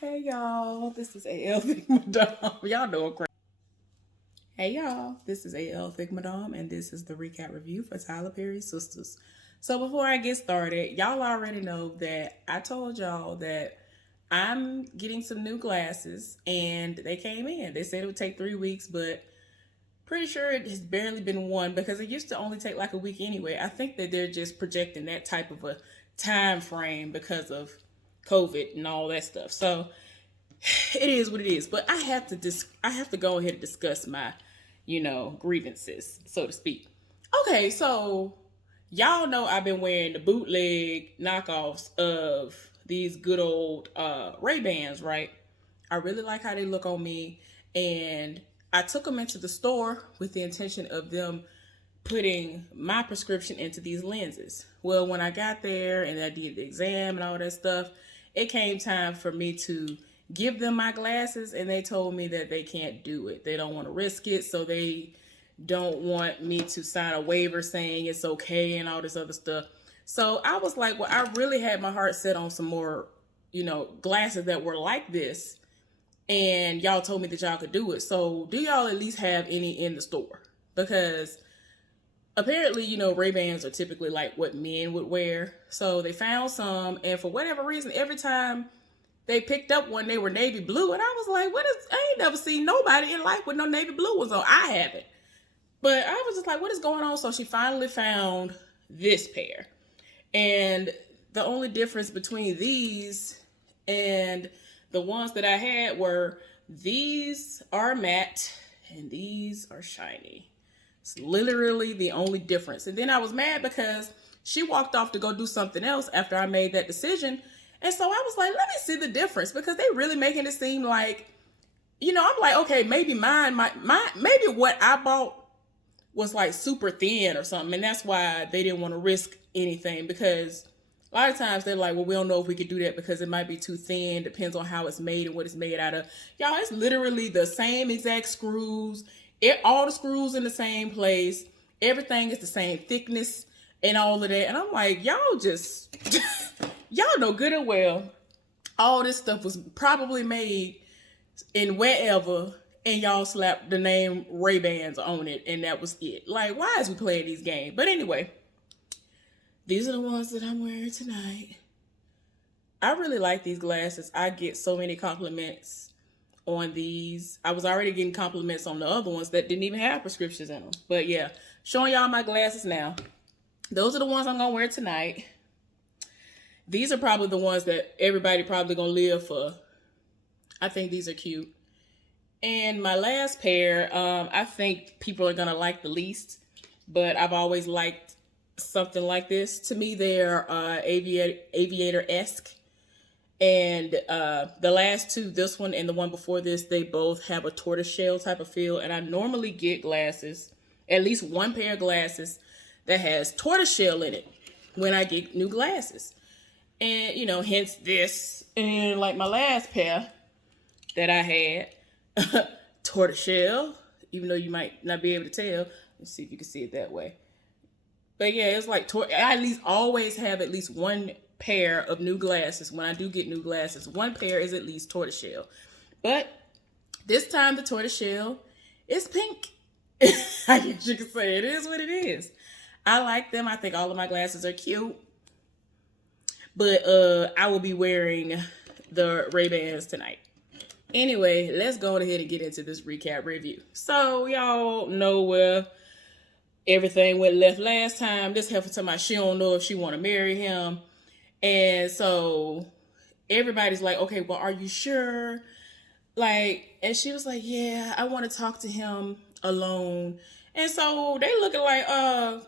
Hey y'all, this is AL Thick Madame. Y'all know I'm crazy. Hey y'all, this is AL Thick Madame, and this is the recap review for Tyler Perry's Sistas. So before I get started, y'all already know that I told y'all that I'm getting some new glasses, and they came in. They said it would take 3 weeks, but pretty sure it has barely been one because it used to only take like a week anyway. I think that they're just projecting that type of a time frame because of COVID and all that stuff. So it is what it is. But I have to go ahead and discuss my, grievances, so to speak. Okay, so y'all know I've been wearing the bootleg knockoffs of these good old Ray Bans, right? I really like how they look on me, and I took them into the store with the intention of them putting my prescription into these lenses. Well, when I got there and I did the exam and all that stuff, it came time for me to give them my glasses, and they told me that they can't do it. They don't want to risk it, so they don't want me to sign a waiver saying it's okay and all this other stuff. So I was like, well, I really had my heart set on some more, glasses that were like this, and y'all told me that y'all could do it. So do y'all at least have any in the store? Because apparently, Ray-Bans are typically like what men would wear. So they found some, and for whatever reason, every time they picked up one, they were navy blue. And I was like, I ain't never seen nobody in life with no navy blue ones on. I haven't. But I was just like, what is going on? So she finally found this pair. And the only difference between these and the ones that I had were these are matte and these are shiny. It's literally the only difference. And then I was mad because she walked off to go do something else after I made that decision. And so I was like, let me see the difference, because they really making it seem like, I'm like, okay, maybe maybe what I bought was like super thin or something. And that's why they didn't want to risk anything, because a lot of times they're like, well, we don't know if we could do that because it might be too thin. Depends on how it's made and what it's made out of. Y'all, it's literally the same exact screws. All the screws in the same place. Everything is the same thickness and all of that. And I'm like, y'all just, y'all know good and well, all this stuff was probably made in wherever, and y'all slapped the name Ray-Bans on it, and that was it. Like, why is we playing these games? But anyway, these are the ones that I'm wearing tonight. I really like these glasses. I get so many compliments on these. I was already getting compliments on the other ones that didn't even have prescriptions in them. But yeah, showing y'all my glasses now. Those are the ones I'm gonna wear tonight. These are probably the ones that everybody probably gonna live for. I think these are cute. And my last pair, I think people are gonna like the least, but I've always liked something like this. To me, they're aviator-esque. And the last two, this one and the one before this, they both have a tortoiseshell type of feel. And I normally get glasses, at least one pair of glasses that has tortoiseshell in it when I get new glasses. And, hence this. And like my last pair that I had, tortoiseshell, even though you might not be able to tell. Let's see if you can see it that way. But yeah, it's like, I at least always have at least one pair of new glasses. When I do get new glasses, one pair is at least tortoiseshell. But this time the tortoiseshell is pink. I guess you could say it is what it is. I like them. I think all of my glasses are cute. But I will be wearing the Ray-Bans tonight. Anyway, let's go ahead and get into this recap review. So y'all know where everything went left last time. This heifer told me she don't know if she want to marry him. And so everybody's like, okay, well, are you sure? Like, and she was like, yeah, I want to talk to him alone. And so they looking like,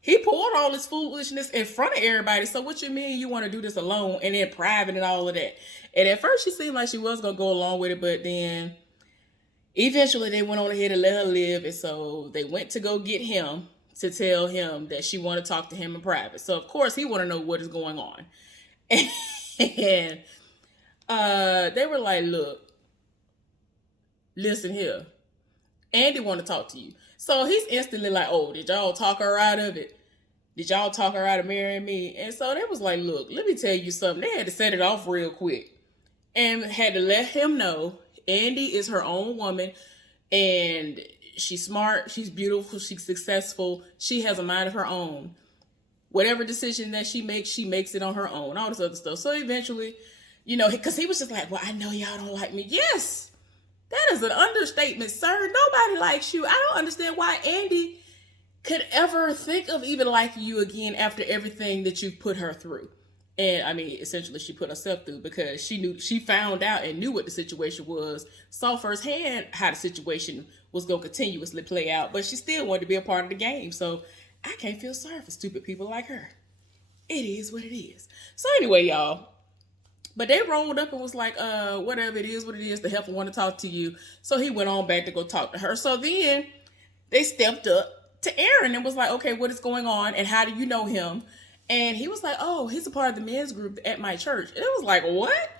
he pulled all this foolishness in front of everybody. So what you mean you want to do this alone and in private and all of that? And at first she seemed like she was going to go along with it, but then eventually they went on ahead and let her live. And so they went to go get him to tell him that she wanted to talk to him in private. So of course he want to know what is going on. And they were like, look, listen here. Andy want to talk to you. So he's instantly like, oh, did y'all talk her out of it? Did y'all talk her out of marrying me? And so they was like, look, let me tell you something. They had to set it off real quick. and had to let him know Andy is her own woman, and she's smart, she's beautiful, she's successful, she has a mind of her own. Whatever decision that she makes it on her own, all this other stuff. So eventually, because he was just like, well, I know y'all don't like me. Yes, that is an understatement, sir. Nobody likes you. I don't understand why Andy could ever think of even liking you again after everything that you put her through. And I mean, essentially, she put herself through because she found out and knew what the situation was, saw firsthand how the situation was going to continuously play out, but she still wanted to be a part of the game. So I can't feel sorry for stupid people like her. It is what it is. So anyway, y'all. But they rolled up and was like, whatever, it is what it is. The helper want to talk to you. So he went on back to go talk to her. So then they stepped up to Aaron and was like, okay, what is going on? And how do you know him? And he was like, oh, he's a part of the men's group at my church. And it was like, what?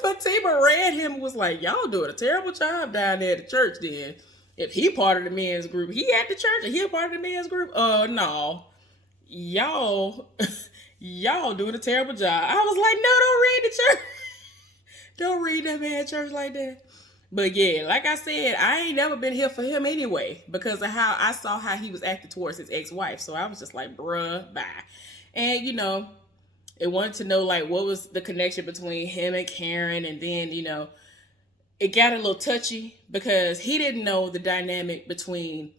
Fatima ran him and was like, y'all doing a terrible job down there at the church then. If he part of the men's group, he at the church and he a part of the men's group? No. Y'all doing a terrible job. I was like, no, don't read the church. Don't read that man church like that. But yeah, like I said, I ain't never been here for him anyway because of how I saw how he was acting towards his ex-wife. So I was just like, bruh, bye. And, it wanted to know, like, what was the connection between him and Karen. And then, it got a little touchy because he didn't know the dynamic between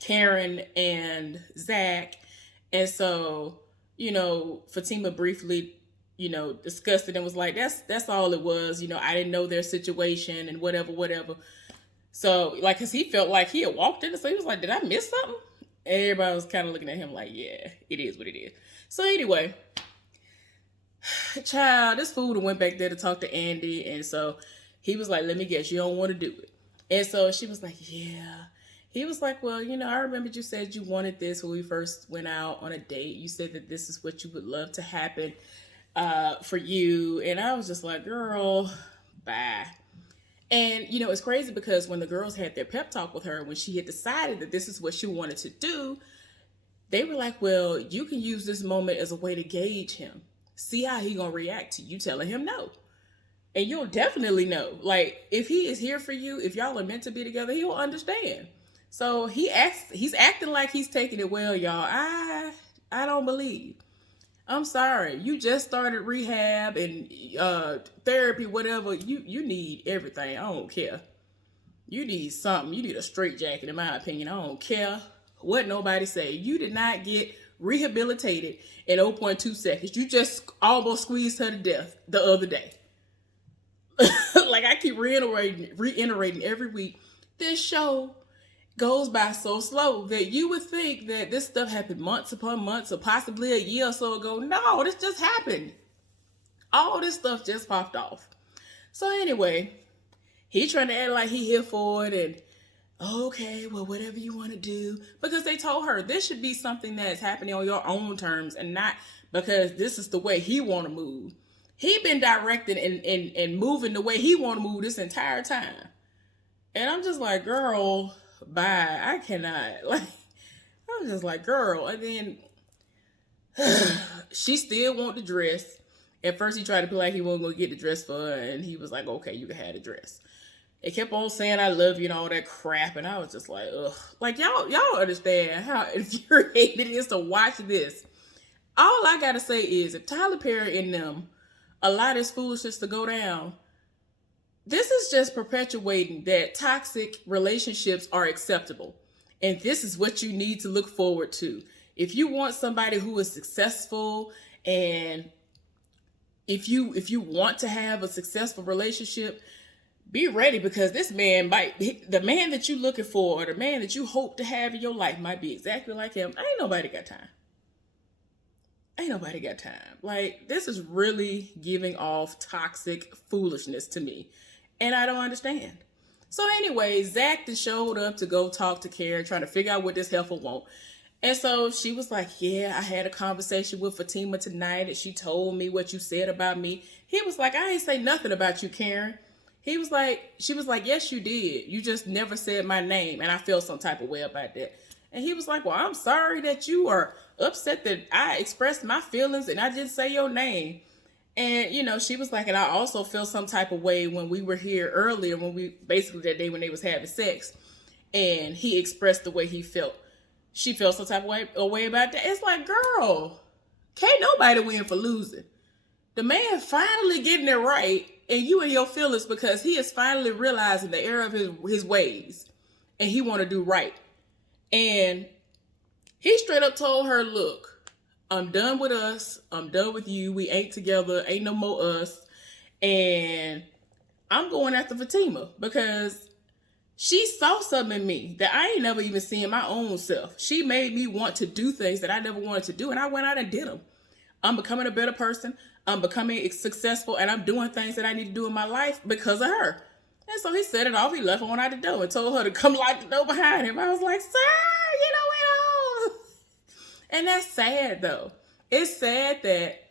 Karen and Zach. And so, Fatima briefly, discussed it and was like, that's all it was. I didn't know their situation and whatever. So, like, cause he felt like he had walked in. So he was like, did I miss something? And everybody was kind of looking at him like, yeah, it is what it is. So anyway, child, this fool went back there to talk to Andy. And so he was like, let me guess, you don't want to do it. And so she was like, yeah. He was like, well, I remember you said you wanted this when we first went out on a date. You said that this is what you would love to happen for you. And I was just like, girl, bye. And, it's crazy because when the girls had their pep talk with her, when she had decided that this is what she wanted to do, they were like, well, you can use this moment as a way to gauge him. See how he gonna react to you telling him no. And you'll definitely know. Like, if he is here for you, if y'all are meant to be together, he'll understand. So he's acting like he's taking it well, y'all. I don't believe. I'm sorry. You just started rehab and therapy, whatever. You need everything. I don't care. You need something. You need a straitjacket, in my opinion. I don't care what nobody say. You did not get rehabilitated in 0.2 seconds. You just almost squeezed her to death the other day. Like I keep reiterating every week. This show goes by so slow that you would think that this stuff happened months upon months or possibly a year or so ago. No, this just happened. All this stuff just popped off. So anyway, he trying to act like he here for it and okay, well, whatever you want to do. Because they told her this should be something that is happening on your own terms and not because this is the way he want to move. He been directing and moving the way he want to move this entire time. And I'm just like, girl, bye. I cannot. Like, I'm just like, girl. And then she still want the dress. At first, he tried to be like he wasn't going to get the dress for her. And he was like, okay, you can have the dress. It kept on saying, I love you and all that crap. And I was just like, ugh. Like, y'all understand how infuriating it is to watch this. All I got to say is, if Tyler Perry and them allow this foolishness to go down, this is just perpetuating that toxic relationships are acceptable. And this is what you need to look forward to. If you want somebody who is successful and if you want to have a successful relationship, be ready because this man the man that you're looking for or the man that you hope to have in your life might be exactly like him. Ain't nobody got time. Like, this is really giving off toxic foolishness to me. And I don't understand. So anyway, Zach showed up to go talk to Karen, trying to figure out what this heifer want. And so she was like, yeah, I had a conversation with Fatima tonight and she told me what you said about me. He was like, I ain't say nothing about you, Karen. She was like, yes, you did. You just never said my name. And I felt some type of way about that. And he was like, well, I'm sorry that you are upset that I expressed my feelings and I didn't say your name. And, you know, she was like, and I also feel some type of way when we were here earlier, when we basically that day when they was having sex, and he expressed the way he felt. She felt some type of way about that. It's like, girl, can't nobody win for losing. The man finally getting it right, and you in your feelings because he is finally realizing the error of his ways, and he want to do right. And he straight up told her, look, I'm done with us. I'm done with you. We ain't together. Ain't no more us. And I'm going after Fatima because she saw something in me that I ain't never even seen my own self. She made me want to do things that I never wanted to do. And I went out and did them. I'm becoming a better person. I'm becoming successful. And I'm doing things that I need to do in my life because of her. And so he set it off. He left her on out the door and told her to come lock the door behind him. I was like, sir, you know it all. And that's sad, though. It's sad that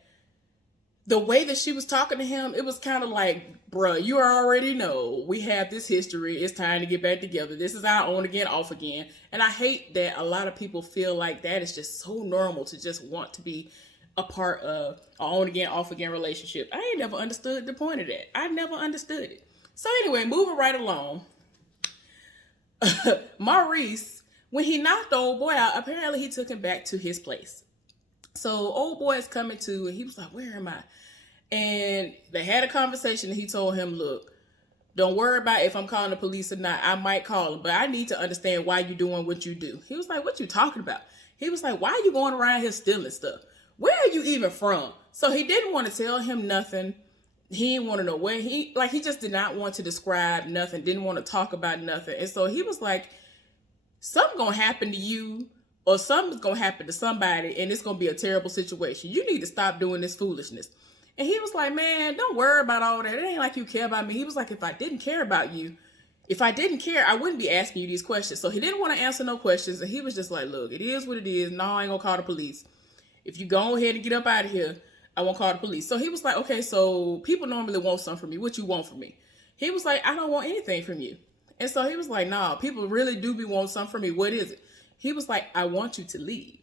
the way that she was talking to him, it was kind of like, bruh, you already know we have this history. It's time to get back together. This is our on again, off again. And I hate that a lot of people feel like that is just so normal to just want to be a part of an on again, off again relationship. I ain't never understood the point of that. I never understood it. So anyway, moving right along. Maurice, when he knocked the old boy out, apparently he took him back to his place. So old boy is coming to, and he was like, where am I? And they had a conversation, and he told him, look, don't worry about if I'm calling the police or not. I might call them, but I need to understand why you're doing what you do. He was like, what you talking about? He was like, why are you going around here stealing stuff? Where are you even from? So he didn't want to tell him nothing. He didn't want to know where he just did not want to describe nothing, didn't want to talk about nothing. And so he was like, something's going to happen to you or something's going to happen to somebody and it's going to be a terrible situation. You need to stop doing this foolishness. And he was like, man, don't worry about all that. It ain't like you care about me. He was like, if I didn't care about you, if I didn't care, I wouldn't be asking you these questions. So he didn't want to answer no questions. And he was just like, look, it is what it is. No, I ain't going to call the police. If you go ahead and get up out of here, I won't call the police. So he was like, okay, so people normally want something from me. What you want from me? He was like, I don't want anything from you. And so he was like, nah, people really do be wanting something from me. What is it? He was like, I want you to leave.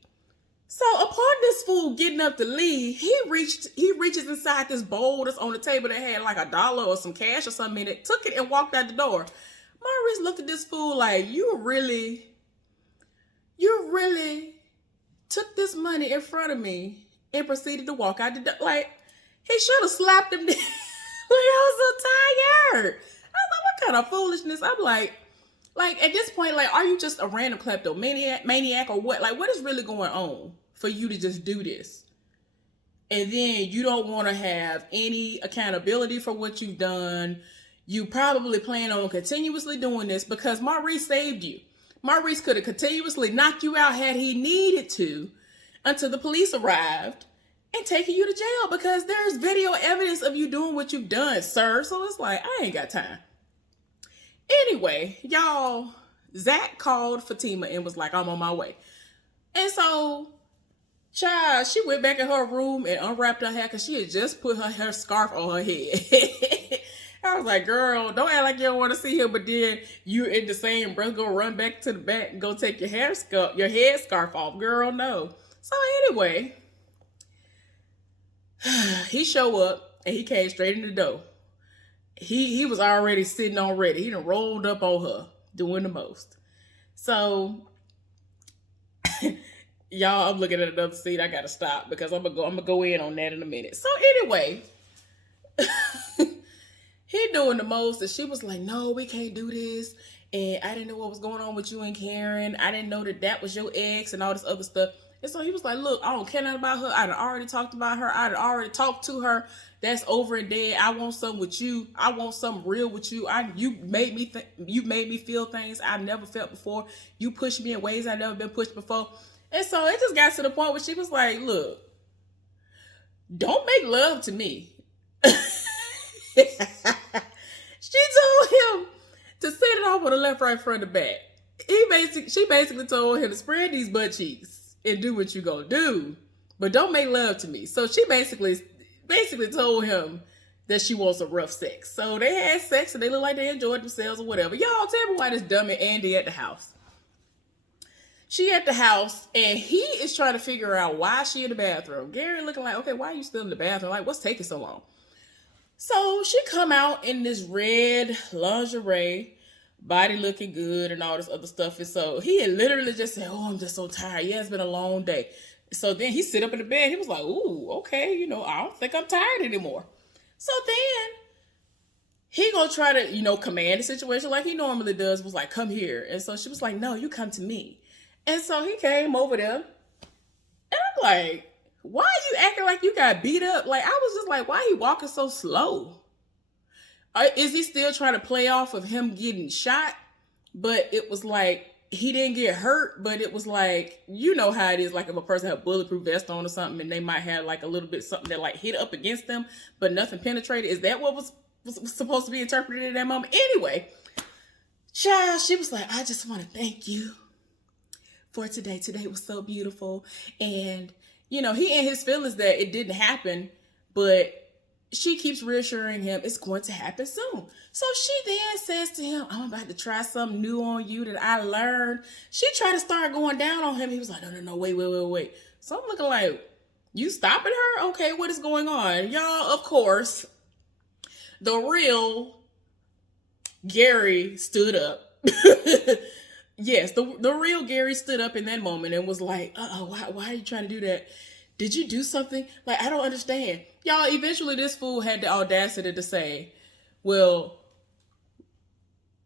So upon this fool getting up to leave, he reaches inside this bowl that's on the table that had like $1 or some cash or something in it, took it and walked out the door. Maurice looked at this fool like, you really took this money in front of me and proceeded to walk out the door. Like, he should have slapped him down. I was so tired. I was like, what kind of foolishness? I'm like at this point, like, are you just a random kleptomaniac or what? Like, what is really going on for you to just do this? And then you don't want to have any accountability for what you've done. You probably plan on continuously doing this because Maurice saved you. Maurice could have continuously knocked you out had he needed to until the police arrived and taking you to jail because there's video evidence of you doing what you've done, sir. So it's like, I ain't got time. Anyway, y'all, Zach called Fatima and was like, I'm on my way. And so, child, she went back in her room and unwrapped her hair because she had just put her scarf on her head. I was like, girl, don't act like you don't want to see him, but then you in the same breath go run back to the back and go take your headscarf off. Girl, no. So anyway, he show up and he came straight in the door. He was already sitting on ready. He done rolled up on her, doing the most. So, y'all, I'm looking at another scene. I gotta stop because I'm gonna go in on that in a minute. So anyway, he doing the most, and she was like, no, we can't do this. And I didn't know what was going on with you and Karen. I didn't know that was your ex and all this other stuff. And so he was like, look, I don't care nothing about her. I'd already talked about her. I'd already talked to her. That's over and dead. I want something with you. I want something real with you. You made me feel things I never felt before. You pushed me in ways I never been pushed before. And so it just got to the point where she was like, look, don't make love to me. She told him to set it off on the left, right, front, and back. She basically told him to spread these butt cheeks and do what you gonna do, but don't make love to me. So she basically told him that she wants a rough sex. So they had sex and they looked like they enjoyed themselves or whatever. Y'all tell me why this dummy Andy at the house. she at the house and he is trying to figure out why she in the bathroom. Gary looking like, okay, why are you still in the bathroom? Like, what's taking so long? So she come out in this red lingerie, body looking good and all this other stuff. And so he had literally just said, oh, I'm just so tired. Yeah, it's been a long day. So then he sit up in the bed. He was like, ooh, okay, I don't think I'm tired anymore. So then he gonna try to, command the situation like he normally does, was like, come here. And so she was like, no, you come to me. And so he came over there. And I'm like, why are you acting like you got beat up? Like, I was just like, why he walking so slow? Is he still trying to play off of him getting shot? But it was like, he didn't get hurt, but it was like, you know how it is, like if a person had a bulletproof vest on or something and they might have like a little bit something that like hit up against them, but nothing penetrated. Is that what was supposed to be interpreted in that moment? Anyway, child, she was like, I just want to thank you for today. Today was so beautiful. And, he in his feelings that it didn't happen, but she keeps reassuring him it's going to happen soon. So she then says to him, I'm about to try something new on you that I learned. She tried to start going down on him. He was like, no, wait. So I'm looking like, you stopping her? Okay, what is going on? Y'all, of course, the real Gary stood up. Yes, the real Gary stood up in that moment and was like, why are you trying to do that? Did you do something? Like, I don't understand. Y'all, eventually this fool had the audacity to say, well,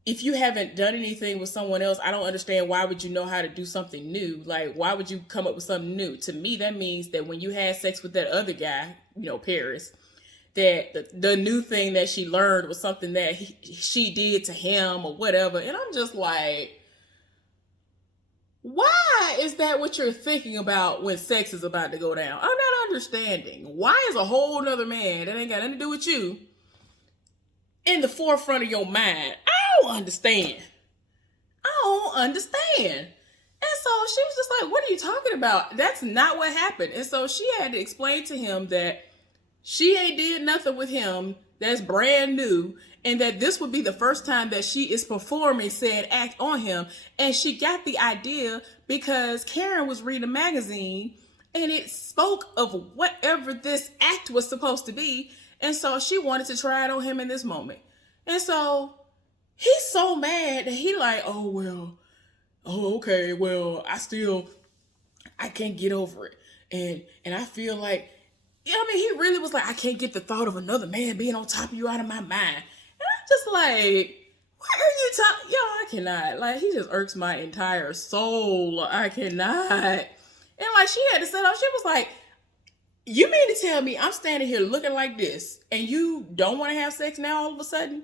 if you haven't done anything with someone else, I don't understand why would you know how to do something new? Like, why would you come up with something new? To me, that means that when you had sex with that other guy, Paris, that the new thing that she learned was something that she did to him or whatever. And I'm just like, why is that what you're thinking about when sex is about to go down? I'm not understanding. Why is a whole nother man that ain't got nothing to do with you in the forefront of your mind? I don't understand. And so she was just like, what are you talking about? That's not what happened. And so she had to explain to him that she ain't did nothing with him that's brand new, and that this would be the first time that she is performing said act on him. And she got the idea because Karen was reading a magazine and it spoke of whatever this act was supposed to be. And so she wanted to try it on him in this moment. And so he's so mad that he like, okay, well, I can't get over it. And I feel like, he really was like, I can't get the thought of another man being on top of you out of my mind. And I'm just like, what are you talking? Yo, I cannot. Like, he just irks my entire soul. I cannot. And like, she had to set up. She was like, you mean to tell me I'm standing here looking like this and you don't want to have sex now all of a sudden?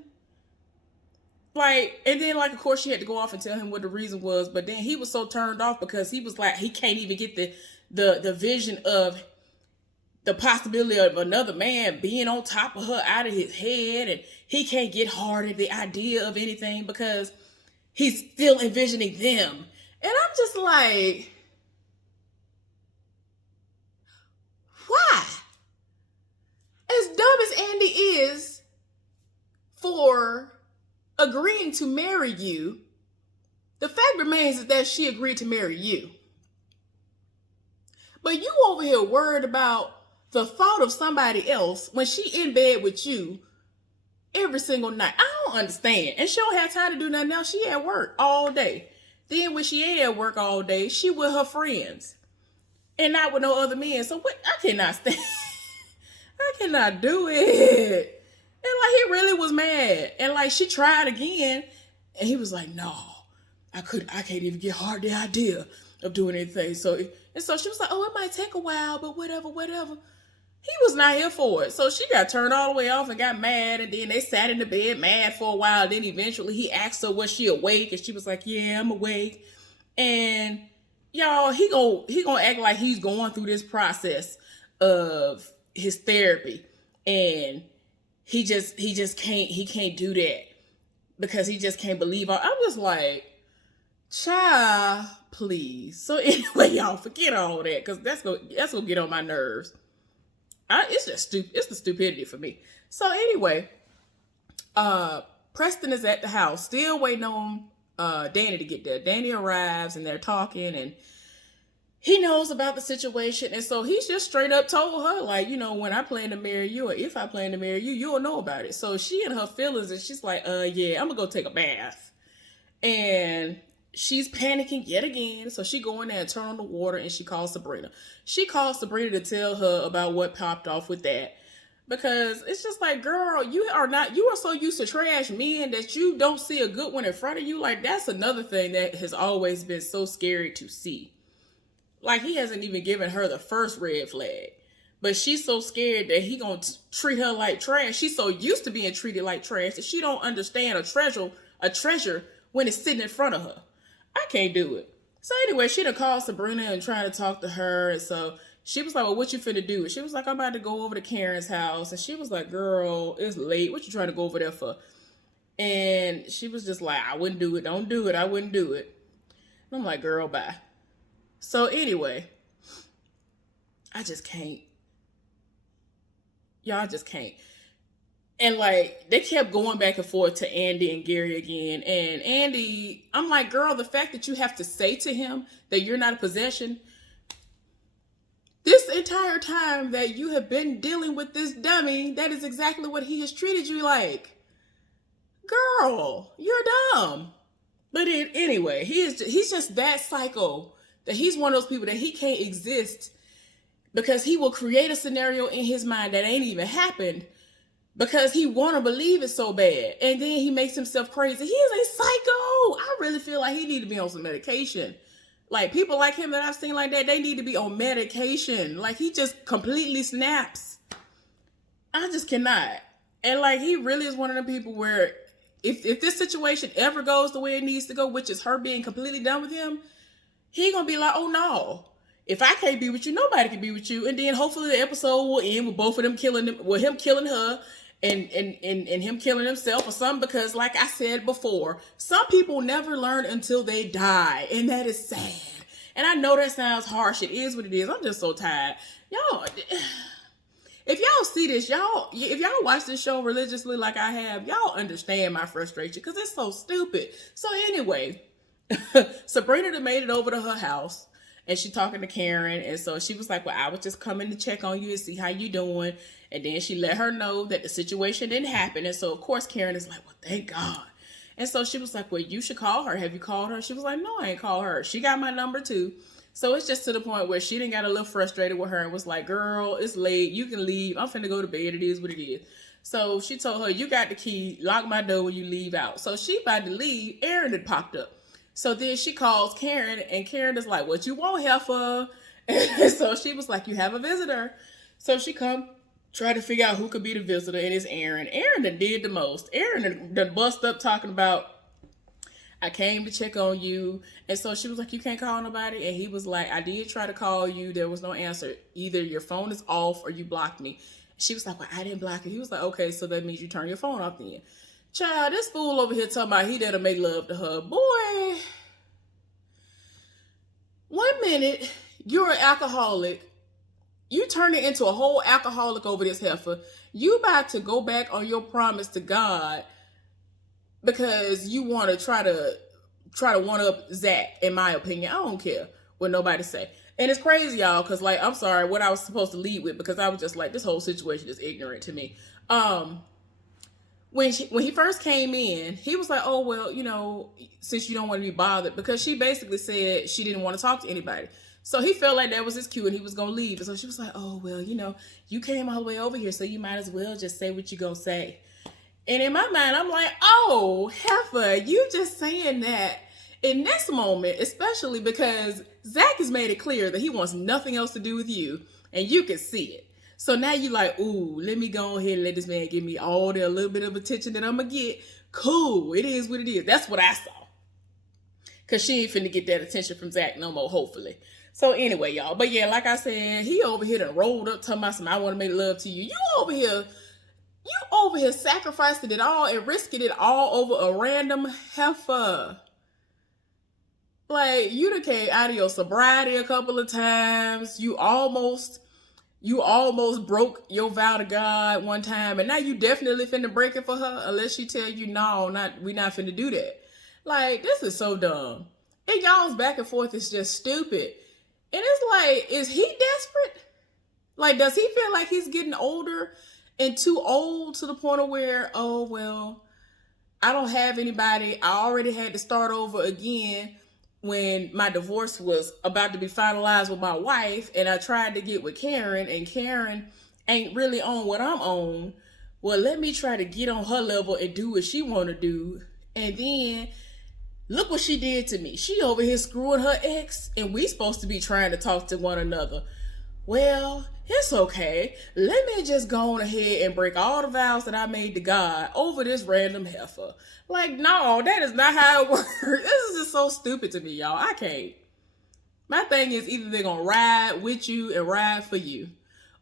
Like, and then like, of course she had to go off and tell him what the reason was. But then he was so turned off because he was like, he can't even get the vision of the possibility of another man being on top of her out of his head, and he can't get hard at the idea of anything because he's still envisioning them. And I'm just like, why? As dumb as Andy is for agreeing to marry you, the fact remains is that she agreed to marry you. But you over here worried about the thought of somebody else when she in bed with you every single night. I don't understand. And she don't have time to do nothing else. She at work all day. Then when she ain't at work all day, she with her friends and not with no other men. So what? I cannot stand. I cannot do it. And like, he really was mad. And like, she tried again and he was like, no, I can't even get hard the idea of doing anything. So she was like, oh, it might take a while, but whatever. He was not here for it. So she got turned all the way off and got mad. And then they sat in the bed mad for a while. Then eventually he asked her, was she awake? And she was like, yeah, I'm awake. And y'all, he gonna act like he's going through this process of his therapy. And he can't do that because he just can't believe her. I'm just like, child, please. So anyway, y'all, forget all that because that's gonna get on my nerves. It's just stupid. It's the stupidity for me. So anyway, Preston is at the house, still waiting on Danny to get there. Danny arrives and they're talking, and he knows about the situation, and so he's just straight up told her, like, you know, when I plan to marry you, or if I plan to marry you, you'll know about it. So she in her feelings, and she's like, yeah, I'm gonna go take a bath. And she's panicking yet again. So she go in there and turn on the water, and she calls Sabrina. She calls Sabrina to tell her about what popped off with that. Because it's just like, girl, you are so used to trash men that you don't see a good one in front of you. Like, that's another thing that has always been so scary to see. Like, he hasn't even given her the first red flag. But she's so scared that he gonna treat her like trash. She's so used to being treated like trash that she don't understand a treasure when it's sitting in front of her. I can't do it. So anyway, she done called Sabrina and trying to talk to her. And so she was like, well, what you finna do? She was like, I'm about to go over to Karen's house. And she was like, girl, it's late. What you trying to go over there for? And she was just like, I wouldn't do it. Don't do it. I wouldn't do it. And I'm like, girl, bye. So anyway, I just can't. Y'all just can't. And like, they kept going back and forth to Andy and Gary again. And Andy, I'm like, girl, the fact that you have to say to him that you're not a possession, this entire time that you have been dealing with this dummy, that is exactly what he has treated you like. Girl, you're dumb. But anyway, he's just that psycho that he's one of those people that he can't exist because he will create a scenario in his mind that ain't even happened because he want to believe it so bad. And then he makes himself crazy. He is a psycho. I really feel like he need to be on some medication. Like, people like him that I've seen like that, they need to be on medication. Like, he just completely snaps. I just cannot. And like, he really is one of the people where if this situation ever goes the way it needs to go, which is her being completely done with him, he gonna be like, oh no, if I can't be with you, nobody can be with you. And then hopefully the episode will end with both of them killing them, with him killing her and him killing himself or something. Because like I said before, some people never learn until they die. And that is sad. And I know that sounds harsh. It is what it is. I'm just so tired. Y'all, if y'all see this, if y'all watch this show religiously like I have, y'all understand my frustration because it's so stupid. So anyway, Sabrina done made it over to her house and she talking to Karen. And so she was like, well, I was just coming to check on you and see how you doing. And then she let her know that the situation didn't happen. And so of course Karen is like, well, thank God. And so she was like, well, you should call her. Have you called her? She was like, no, I ain't called her. She got my number too. So it's just to the point where she done got a little frustrated with her and was like, girl, it's late. You can leave. I'm finna go to bed. It is what it is. So she told her, you got the key. Lock my door when you leave out. So she about to leave. Aaron had popped up. So then she calls Karen, and Karen is like, what you want, heifer? And so she was like, you have a visitor. So she come try to figure out who could be the visitor, and it's Aaron. Aaron done did the most. Aaron done bust up talking about, I came to check on you. And so she was like, you can't call nobody? And he was like, I did try to call you. There was no answer. Either your phone is off or you blocked me. She was like, well, I didn't block it. He was like, okay, so that means you turn your phone off then. Child, this fool over here talking about he did make love to her. Boy, 1 minute, you're an alcoholic. You turn it into a whole alcoholic over this heifer. You about to go back on your promise to God because you want to try to one up Zach, in my opinion. I don't care what nobody say. And it's crazy, y'all, because like, I'm sorry, what I was supposed to lead with, because I was just like, this whole situation is ignorant to me. When he first came in, he was like, oh, well, you know, since you don't want to be bothered, because she basically said she didn't want to talk to anybody. So he felt like that was his cue and he was going to leave. And so she was like, oh, well, you know, you came all the way over here, so you might as well just say what you going to say. And in my mind, I'm like, oh, heifer, you just saying that in this moment, especially because Zach has made it clear that he wants nothing else to do with you, and you can see it. So now you like, ooh, let me go ahead and let this man give me all the little bit of attention that I'm going to get. Cool. It is what it is. That's what I saw. Because she ain't finna get that attention from Zach no more, hopefully. So anyway, y'all. But yeah, like I said, he over here done rolled up talking about something, I want to make love to you. You over here sacrificing it all and risking it all over a random heifer. Like, you done came out of your sobriety a couple of times. You almost broke your vow to God one time, and now you definitely finna break it for her unless she tell you, no, we not finna do that. Like, this is so dumb. And y'all's back and forth is just stupid. And it's like, is he desperate? Like, does he feel like he's getting older and too old to the point of where, oh, well, I don't have anybody. I already had to start over again when my divorce was about to be finalized with my wife, and I tried to get with Karen, and Karen ain't really on what I'm on. Well, let me try to get on her level and do what she want to do. And then look what she did to me. She over here screwing her ex, and we supposed to be trying to talk to one another. Well, it's okay. Let me just go on ahead and break all the vows that I made to God over this random heifer. Like, no, that is not how it works. This is just so stupid to me, y'all. I can't. My thing is either they're going to ride with you and ride for you,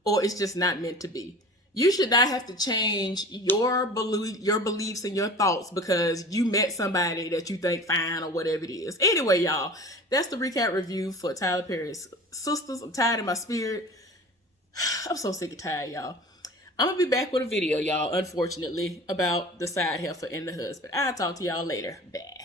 or it's just not meant to be. You should not have to change your beliefs and your thoughts because you met somebody that you think fine or whatever it is. Anyway, y'all, that's the recap review for Tyler Perry's Sistas. I'm tired in my spirit. I'm so sick and tired, y'all. I'm going to be back with a video, y'all, unfortunately, about the side heifer and the husband. I'll talk to y'all later. Bye.